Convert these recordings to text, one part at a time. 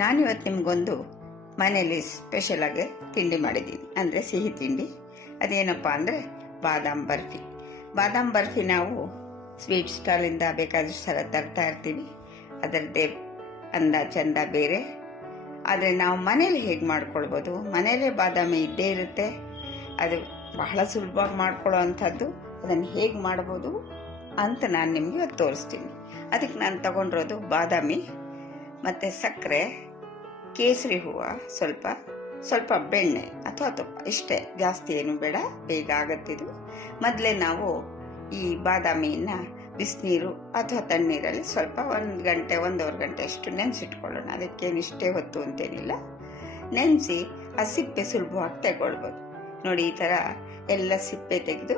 ನಾನಿವತ್ತು ನಿಮಗೊಂದು ಮನೆಯಲ್ಲಿ ಸ್ಪೆಷಲ್ ಆಗಿ ತಿಂಡಿ ಮಾಡಿದ್ದೀನಿ, ಅಂದರೆ ಸಿಹಿ ತಿಂಡಿ. ಅದೇನಪ್ಪ ಅಂದರೆ ಬಾದಾಮ್ ಬರ್ಫಿ. ಬಾದಾಮ್ ಬರ್ಫಿ ನಾವು ಸ್ವೀಟ್ ಸ್ಟಾಲಿಂದ ಬೇಕಾದಷ್ಟು ಸಲ ತರ್ತಾ ಇರ್ತೀವಿ. ಅದರದ್ದೇ ಅಂದ ಚಂದ ಬೇರೆ. ಆದರೆ ನಾವು ಮನೇಲಿ ಹೇಗೆ ಮಾಡ್ಕೊಳ್ಬೋದು, ಮನೇಲೇ ಬಾದಾಮಿ ಇದ್ದೇ ಇರುತ್ತೆ. ಅದು ಬಹಳ ಸುಲಭವಾಗಿ ಮಾಡ್ಕೊಳ್ಳೋ ಅಂಥದ್ದು. ಅದನ್ನು ಹೇಗೆ ಮಾಡ್ಬೋದು ಅಂತ ನಾನು ನಿಮಗೆ ಇವತ್ತು ತೋರಿಸ್ತೀನಿ. ಅದಕ್ಕೆ ನಾನು ತಗೊಂಡಿರೋದು ಬಾದಾಮಿ ಮತ್ತು ಸಕ್ಕರೆ, ಕೇಸರಿ ಹೂವು, ಸ್ವಲ್ಪ ಬೆಣ್ಣೆ ಅಥವಾ ತುಪ್ಪ, ಇಷ್ಟೇ, ಜಾಸ್ತಿ ಏನು ಬೇಡ, ಬೇಗ ಆಗತ್ತಿದು. ಮೊದಲೇ ನಾವು ಈ ಬಾದಾಮಿಯನ್ನು ಬಿಸಿನೀರು ಅಥವಾ ತಣ್ಣೀರಲ್ಲಿ ಸ್ವಲ್ಪ 1 ಗಂಟೆ 1.5 ಗಂಟೆ ಅಷ್ಟು ನೆನೆಸಿಟ್ಕೊಳ್ಳೋಣ. ಅದಕ್ಕೇನು ಇಷ್ಟೇ ಹೊತ್ತು ಅಂತೇನಿಲ್ಲ. ನೆನೆಸಿ ಆ ಸಿಪ್ಪೆ ಸುಲಭವಾಗಿ ತಗೊಳ್ಬೋದು. ನೋಡಿ, ಈ ಥರ ಎಲ್ಲ ಸಿಪ್ಪೆ ತೆಗೆದು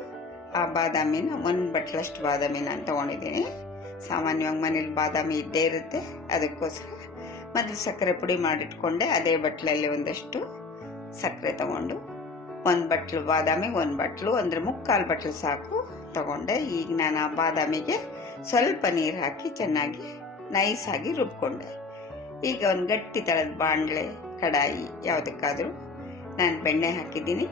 ಆ ಬಾದಾಮಿನ 1 ಬಟ್ಲಷ್ಟು ಬಾದಾಮಿನ ನಾನು ತೊಗೊಂಡಿದ್ದೀನಿ. ಸಾಮಾನ್ಯವಾಗಿ ಮನೇಲಿ ಬಾದಾಮಿ ಇದ್ದೇ ಇರುತ್ತೆ. ಅದಕ್ಕೋಸ್ಕರ ಮೊದಲು ಸಕ್ಕರೆ ಪುಡಿ ಮಾಡಿಟ್ಕೊಂಡೆ. ಅದೇ ಬಟ್ಲಲ್ಲಿ ಒಂದಷ್ಟು ಸಕ್ಕರೆ ತಗೊಂಡು 1 ಬಟ್ಲು ಬಾದಾಮಿ, 1 ಬಟ್ಲು ಅಂದರೆ 3/4 ಬಟ್ಲು ಸಾಕು ತಗೊಂಡೆ. ಈಗ ನಾನು ಆ ಬಾದಾಮಿಗೆ ಸ್ವಲ್ಪ ನೀರು ಹಾಕಿ ಚೆನ್ನಾಗಿ ನೈಸಾಗಿ ರುಬ್ಕೊಂಡೆ. ಈಗ ಒಂದು ಗಟ್ಟಿ ಥರದ ಬಾಣಲೆ, ಕಡಾಯಿ ಯಾವುದಕ್ಕಾದರೂ ನಾನು ಬೆಣ್ಣೆ ಹಾಕಿದ್ದೀನಿ.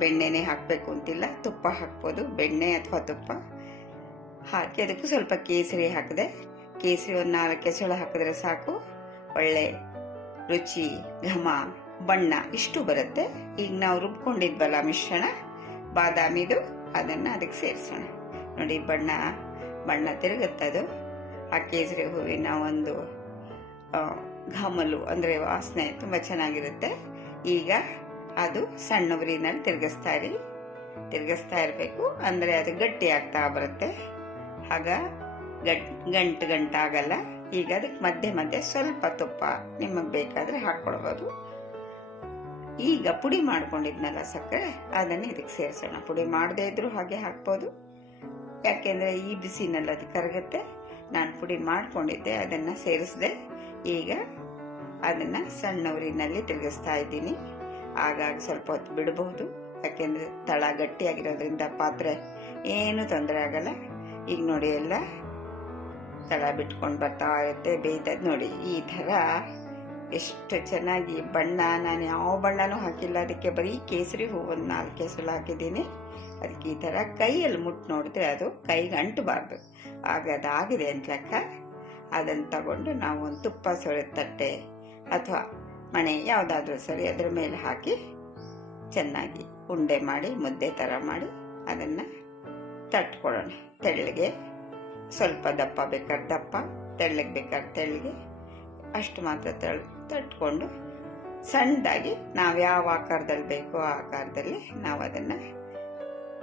ಬೆಣ್ಣೆನೇ ಹಾಕಬೇಕು ಅಂತಿಲ್ಲ, ತುಪ್ಪ ಹಾಕ್ಬೋದು. ಬೆಣ್ಣೆ ಅಥವಾ ತುಪ್ಪ ಹಾಕಿ ಅದಕ್ಕೆ ಸ್ವಲ್ಪ ಕೇಸರಿ ಹಾಕಿದೆ. ಕೇಸರಿ ಒಂದು 4 ಎಸಳು ಹಾಕಿದ್ರೆ ಸಾಕು. ಒಳ್ಳೆ ರುಚಿ, ಘಮ, ಬಣ್ಣ ಇಷ್ಟು ಬರುತ್ತೆ. ಈಗ ನಾವು ರುಬ್ಕೊಂಡಿದ್ವಲ್ಲ ಮಿಶ್ರಣ ಬಾದಾಮಿದು, ಅದನ್ನು ಅದಕ್ಕೆ ಸೇರಿಸೋಣ. ನೋಡಿ, ಬಣ್ಣ ತಿರುಗುತ್ತದು. ಆ ಕೇಸರಿ ಹೂವಿನ ಒಂದು ಘಮಲು ಅಂದರೆ ವಾಸನೆ ತುಂಬ ಚೆನ್ನಾಗಿರುತ್ತೆ. ಈಗ ಅದು ಸಣ್ಣ ಉರಿನಲ್ಲಿ ತಿರುಗಿಸ್ತಾ ಇರಬೇಕು. ಅಂದರೆ ಅದು ಗಟ್ಟಿ ಆಗ್ತಾ ಬರುತ್ತೆ. ಆಗ ಗಂಟಾಗಲ್ಲ. ಈಗ ಅದಕ್ಕೆ ಮಧ್ಯೆ ಸ್ವಲ್ಪ ತುಪ್ಪ ನಿಮಗೆ ಬೇಕಾದರೆ ಹಾಕ್ಕೊಳ್ಬೋದು. ಈಗ ಪುಡಿ ಮಾಡ್ಕೊಂಡಿದ್ನಲ್ಲ ಸಕ್ಕರೆ, ಅದನ್ನು ಇದಕ್ಕೆ ಸೇರಿಸೋಣ. ಪುಡಿ ಮಾಡದೇ ಇದ್ರೂ ಹಾಗೆ ಹಾಕ್ಬೋದು, ಯಾಕೆಂದರೆ ಈ ಬಿಸಿನಲ್ಲಿ ಅದು ಕರಗುತ್ತೆ. ನಾನು ಪುಡಿ ಮಾಡ್ಕೊಂಡಿದ್ದೆ, ಅದನ್ನು ಸೇರಿಸಿದೆ. ಈಗ ಅದನ್ನು ಸಣ್ಣ ಉರಿನಲ್ಲಿ ತಿರುಗಿಸ್ತಾ ಇದ್ದೀನಿ. ಆಗಾಗ ಸ್ವಲ್ಪ ಹೊತ್ತು ಬಿಡಬಹುದು, ಯಾಕೆಂದರೆ ತಳ ಗಟ್ಟಿಯಾಗಿರೋದ್ರಿಂದ ಪಾತ್ರೆ ಏನೂ ತೊಂದರೆ ಆಗಲ್ಲ. ಈಗ ನೋಡಿ, ಎಲ್ಲ ತಳ ಬಿಟ್ಕೊಂಡು ಬರ್ತಾ ಇರುತ್ತೆ, ಬೇಯ್ತದೆ. ನೋಡಿ, ಈ ಥರ ಎಷ್ಟು ಚೆನ್ನಾಗಿ ಬಣ್ಣ. ನಾನು ಯಾವ ಬಣ್ಣನೂ ಹಾಕಿಲ್ಲ, ಅದಕ್ಕೆ ಬರೀ ಕೇಸರಿ ಹೂವು ಒಂದು 4 ಎಸಳು ಹಾಕಿದ್ದೀನಿ. ಅದಕ್ಕೆ ಈ ಥರ ಕೈಯಲ್ಲಿ ಮುಟ್ಟು ನೋಡಿದ್ರೆ ಅದು ಕೈಗೆ ಅಂಟಬಾರ್ದು, ಆಗ ಅದಾಗಿದೆ ಅಂತ ಲೆಕ್ಕ. ಅದನ್ನು ತಗೊಂಡು ನಾವು ಒಂದು ತುಪ್ಪ ಸೊಳೆದ ತಟ್ಟೆ ಅಥವಾ ಮಣೆ ಯಾವುದಾದ್ರೂ ಸರಿ ಅದರ ಮೇಲೆ ಹಾಕಿ ಚೆನ್ನಾಗಿ ಉಂಡೆ ಮಾಡಿ, ಮುದ್ದೆ ಥರ ಮಾಡಿ ಅದನ್ನು ತಟ್ಕೊಳ್ಳೋಣ. ತೆಳ್ಳಗೆ, ಸ್ವಲ್ಪ ದಪ್ಪ ಬೇಕಾದ್ರೆ ದಪ್ಪ, ತೆಳ್ಳಗೆ ಬೇಕಾದ್ರೆ ತೆಳ್ಳಗೆ, ಅಷ್ಟು ಮಾತ್ರ ತಟ್ಕೊಂಡು ಸಣ್ಣದಾಗಿ ನಾವು ಯಾವ ಆಕಾರದಲ್ಲಿ ಬೇಕೋ ಆ ಆಕಾರದಲ್ಲಿ ನಾವು ಅದನ್ನು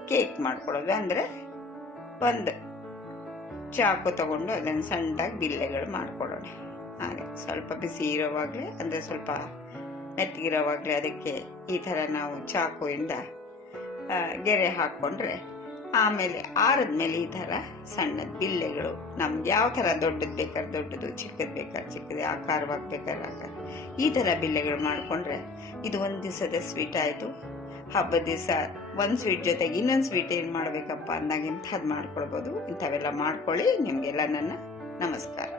ಕೇಕ್ ಮಾಡ್ಕೊಳ್ಳೋದು. ಅಂದರೆ ಒಂದು ಚಾಕು ತಗೊಂಡು ಅದನ್ನು ಸಣ್ಣದಾಗಿ ಬಿಲ್ಲೆಗಳು ಮಾಡ್ಕೊಳ್ಳೋಣ. ಹಾಗೆ ಸ್ವಲ್ಪ ಬಿಸಿ ಇರೋವಾಗಲೇ, ಅಂದರೆ ಸ್ವಲ್ಪ ಮೆತ್ತಗಿರೋವಾಗಲೇ ಅದಕ್ಕೆ ಈ ಥರ ನಾವು ಚಾಕುವಿಂದ ಗೆರೆ ಹಾಕ್ಕೊಂಡ್ರೆ, ಆಮೇಲೆ ಆರಿದ್ಮೇಲೆ ಈ ಥರ ಸಣ್ಣ ಬಿಲ್ಲೆಗಳು ನಮ್ಗೆ ಯಾವ ಥರ ದೊಡ್ಡದು ಬೇಕಾದ್ರೆ ದೊಡ್ಡದು, ಚಿಕ್ಕದು ಬೇಕಾದ್ರೆ ಚಿಕ್ಕದು, ಆಕಾರವಾಗಿ ಬೇಕಾದ್ರೆ ಆಕಾರ, ಈ ಥರ ಬಿಲ್ಲೆಗಳು ಮಾಡಿಕೊಂಡ್ರೆ ಇದು ಒಂದು ದಿವಸದ ಸ್ವೀಟ್ ಆಯಿತು. ಹಬ್ಬದ ದಿವಸ ಒಂದು ಸ್ವೀಟ್ ಜೊತೆಗೆ ಇನ್ನೊಂದು ಸ್ವೀಟ್ ಏನು ಮಾಡಬೇಕಪ್ಪ ಅಂದಾಗ ಇಂಥದ್ದು ಮಾಡ್ಕೊಳ್ಬೋದು. ಇಂಥವೆಲ್ಲ ಮಾಡ್ಕೊಳ್ಳಿ. ನಿಮಗೆಲ್ಲ ನನ್ನ ನಮಸ್ಕಾರ.